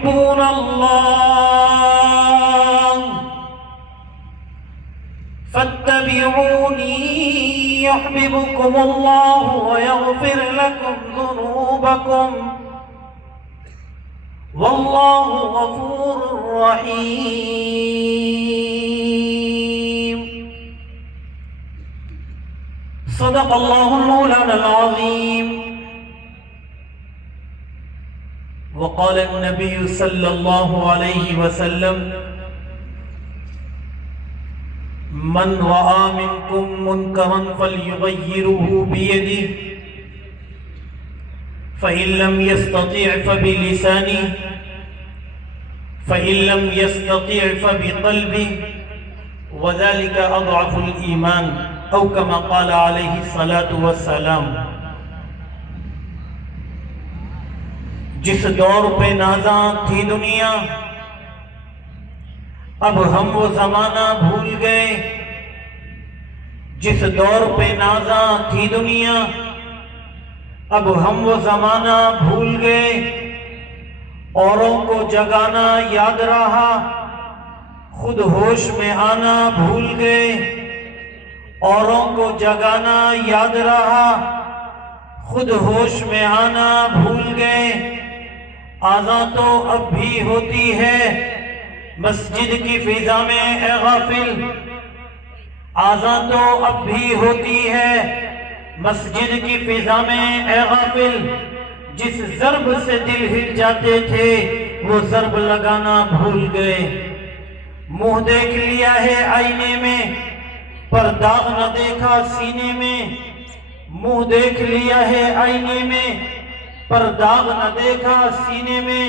تحبون الله فاتبعوني يحببكم الله ويغفر لكم ذنوبكم والله غفور رحيم. صدق الله المولانا العظيم. وقال النبي صلى الله عليه وسلم: من رأى منكم منكرا فليغيره بيده فإن لم يستطع فبلسانه فإن لم يستطع فبقلبه وذلك أضعف الإيمان أو كما قال عليه الصلاة والسلام. جس دور پہ نازاں تھی دنیا اب ہم وہ زمانہ بھول گئے. جس دور پہ نازاں تھی دنیا اب ہم وہ زمانہ بھول گئے. اوروں کو جگانا یاد رہا خود ہوش میں آنا بھول گئے. اوروں کو جگانا یاد رہا خود ہوش میں آنا بھول گئے. آذان تو اب بھی ہوتی ہے مسجد کی فضا میں اے غافل. آذان تو اب بھی ہوتی ہے مسجد کی فضا میں اے غافل. جس ضرب سے دل ہل جاتے تھے وہ ضرب لگانا بھول گئے. منہ دیکھ لیا ہے آئینے میں پر داغ نہ دیکھا سینے میں. منہ دیکھ لیا ہے آئینے میں پر داغ نہ دیکھا سینے میں.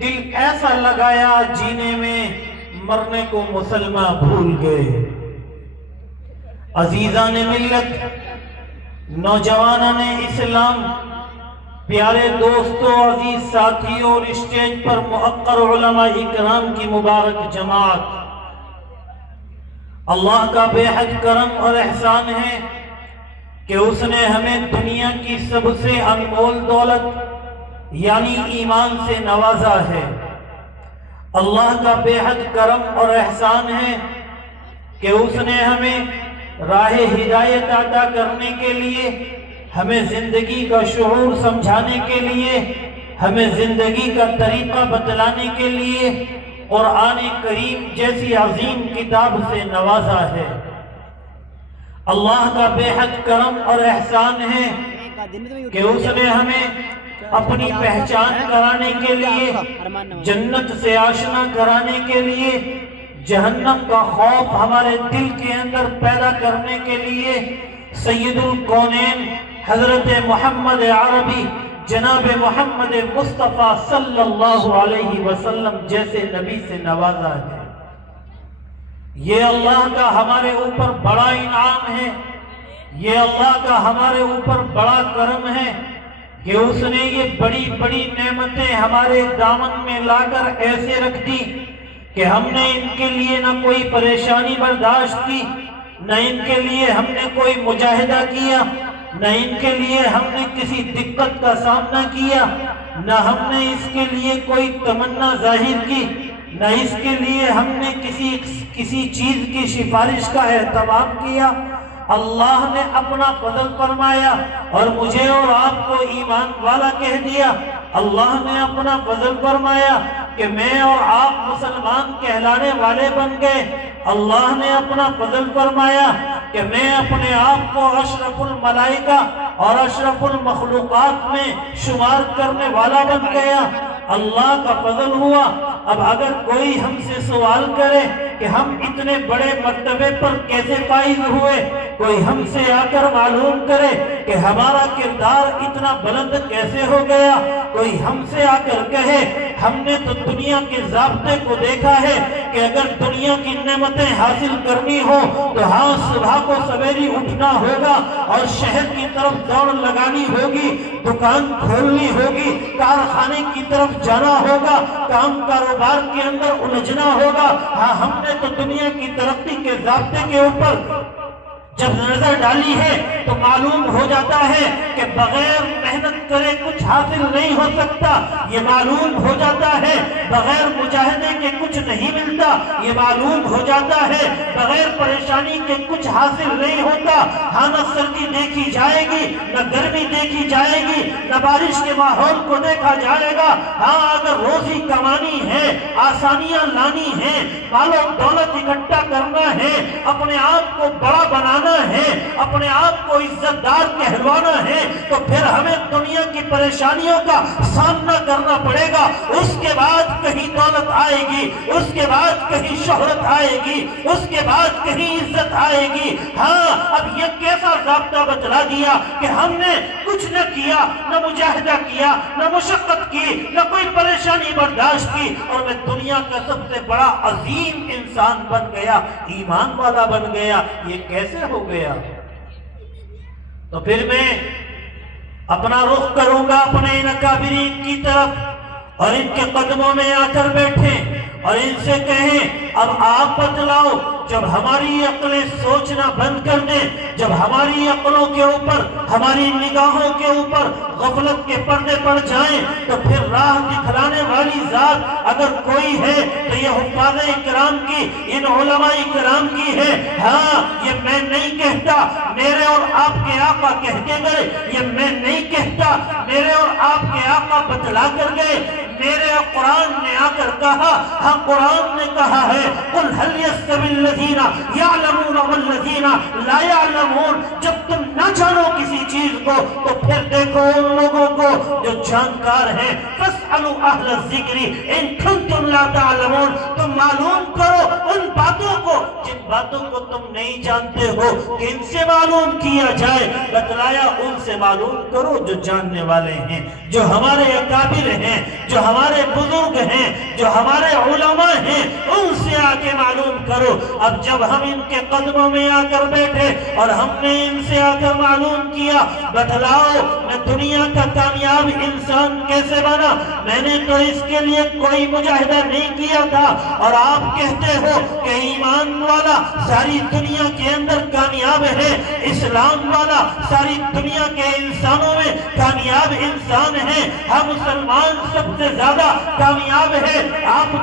دل ایسا لگایا جینے میں مرنے کو مسلمان بھول گئے. عزیزان ملت، نوجوانان اسلام، پیارے دوستوں، عزیز ساتھیوں اور اسٹیج پر محقر علماء اکرام کی مبارک جماعت، اللہ کا بے حد کرم اور احسان ہے کہ اس نے ہمیں دنیا کی سب سے انمول دولت یعنی ایمان سے نوازا ہے. اللہ کا بے حد کرم اور احسان ہے کہ اس نے ہمیں راہ ہدایت عطا کرنے کے لیے، ہمیں زندگی کا شعور سمجھانے کے لیے، ہمیں زندگی کا طریقہ بتلانے کے لیے قرآن کریم جیسی عظیم کتاب سے نوازا ہے. اللہ کا بے حد کرم اور احسان ہے کہ اس نے ہمیں اپنی پہچان کرانے کے لیے، جنت سے آشنا کرانے کے لیے، جہنم کا خوف ہمارے دل کے اندر پیدا کرنے کے لیے سید الکونین حضرت محمد عربی جناب محمد مصطفیٰ صلی اللہ علیہ وسلم جیسے نبی سے نوازا ہے. یہ اللہ کا ہمارے اوپر بڑا انعام ہے. یہ اللہ کا ہمارے اوپر بڑا کرم ہے کہ اس نے یہ بڑی بڑی نعمتیں ہمارے دامن میں لا کر ایسے رکھ دی کہ ہم نے ان کے لیے نہ کوئی پریشانی برداشت کی، نہ ان کے لیے ہم نے کوئی مجاہدہ کیا، نہ ان کے لیے ہم نے کسی دقت کا سامنا کیا، نہ ہم نے اس کے لیے کوئی تمنا ظاہر کی، نہ اس کے لیے ہم نے کسی چیز کی سفارش کا اہتمام کیا. اللہ نے اپنا فضل فرمایا اور مجھے اور آپ کو ایمان والا کہہ دیا. اللہ نے اپنا فضل فرمایا کہ میں اور آپ مسلمان کہلانے والے بن گئے. اللہ نے اپنا فضل فرمایا کہ میں اپنے آپ کو اشرف الملائکہ اور اشرف المخلوقات میں شمار کرنے والا بن گیا. اللہ کا فضل ہوا. اب اگر کوئی ہم سے سوال کرے کہ ہم اتنے بڑے مرتبے پر کیسے فائز ہوئے، کوئی ہم سے آ کر معلوم کرے کہ ہمارا کردار اتنا بلند کیسے ہو گیا، کوئی ہم سے آ کر کہے ہم نے تو دنیا کے ضابطے کو دیکھا ہے کہ اگر دنیا کی نعمتیں حاصل کرنی ہو تو ہاں صبح کو سویرے اٹھنا ہوگا اور شہر کی طرف دوڑ لگانی ہوگی، دکان کھولنی ہوگی، کارخانے کی طرف جانا ہوگا، کام کاروبار کے اندر الجھنا ہوگا. ہاں ہم نے تو دنیا کی ترقی کے ضابطے کے اوپر جب نظر ڈالی ہے تو معلوم ہو جاتا ہے کہ بغیر محنت کرے کچھ حاصل نہیں ہو سکتا. یہ معلوم ہو جاتا ہے بغیر مجاہدے کے کچھ نہیں ملتا، یہ معلوم ہو جاتا ہے، بغیر پریشانی کے کچھ حاصل نہیں ہوتا۔ ہاں نہ سردی دیکھی جائے گی، نہ گرمی دیکھی جائے گی، نہ بارش کے ماحول کو دیکھا جائے گا۔ ہاں اگر روزی کمانی ہے، آسانیاں لانی ہے، مال و دولت اکٹھا کرنا ہے، اپنے آپ کو بڑا بنانا ہے، اپنے آپ کو عزت دار کہلوانا ہے، تو پھر ہمیں دنیا کی پریشانیوں کا سامنا کرنا پڑے گا۔ اس کے بعد کہیں دولت آئے گی، اس کے بعد کہیں شہرت آئے گی، اس کے بعد کہیں عزت آئے گی۔ ہاں اب یہ کیسا ضابطہ بتلا دیا کہ ہم نے کچھ نہ کیا، نہ مجاہدہ کیا، نہ مشقت کی، نہ کوئی پریشانی برداشت کی، اور میں دنیا کا سب سے بڑا عظیم انسان بن گیا، ایمان والا بن گیا۔ یہ کیسے ہو گیا؟ تو پھر میں اپنا رخ کروں گا اپنے ان اکابرین کی طرف، اور ان کے قدموں میں آ کر بیٹھیں اور ان سے کہیں اب آپ بتلاؤ، جب ہماری عقلیں سوچنا بند کر دیں، جب ہماری عقلوں کے اوپر، ہماری نگاہوں کے اوپر غفلت کے پردے پڑ جائیں، تو پھر راہ دکھلانے والی ذات اگر کوئی ہے تو یہ حفاظ اکرام کی، ان علماء اکرام کی ہے۔ ہاں یہ میں نہیں کہتا، میرے اور آپ کے آقا کہہ کے گئے، یہ میں نہیں کہتا، میرے اور آپ کے آقا بتلا کر گئے، میرے قرآن نے آ کر کہا۔ ہاں قرآن نے کہا ہے قُلْ هَلْ يَسْتَوِي الَّذِينَ يَعْلَمُونَ وَالَّذِينَ لَا يَعْلَمُونَ۔ جب تم نہ جانو کسی چیز کو تو پھر دیکھو ان لوگوں کو جو جانکار ہیں۔ فَاسْأَلُوا أَهْلَ الذِّكْرِ إِن كُنتُمْ لَا تَعْلَمُونَ۔ تم معلوم کرو ان باتوں کو جن باتوں کو تم نہیں جانتے ہو، کہ ان سے معلوم کیا جائے۔ بتلایا ان سے معلوم کرو جو جاننے والے ہیں، جو ہمارے اکابر ہیں، جو ہمارے بزرگ ہیں، جو ہمارے علماء ہیں، ان سے آ کے معلوم کرو۔ اب جب ہم ان کے قدموں میں آ کر بیٹھے اور ہم نے ان سے آ کر معلوم کیا، بتلاؤ میں دنیا کا کامیاب انسان کیسے بنا؟ میں نے تو اس کے لیے کوئی مجاہدہ نہیں کیا تھا، اور آپ کہتے ہو کہ ایمان والا ساری دنیا کے اندر کامیاب ہے، اسلام والا ساری دنیا کے انسانوں میں کامیاب انسان ہے، ہم مسلمان سب سے زیادہ کامیاب ہے۔ آپ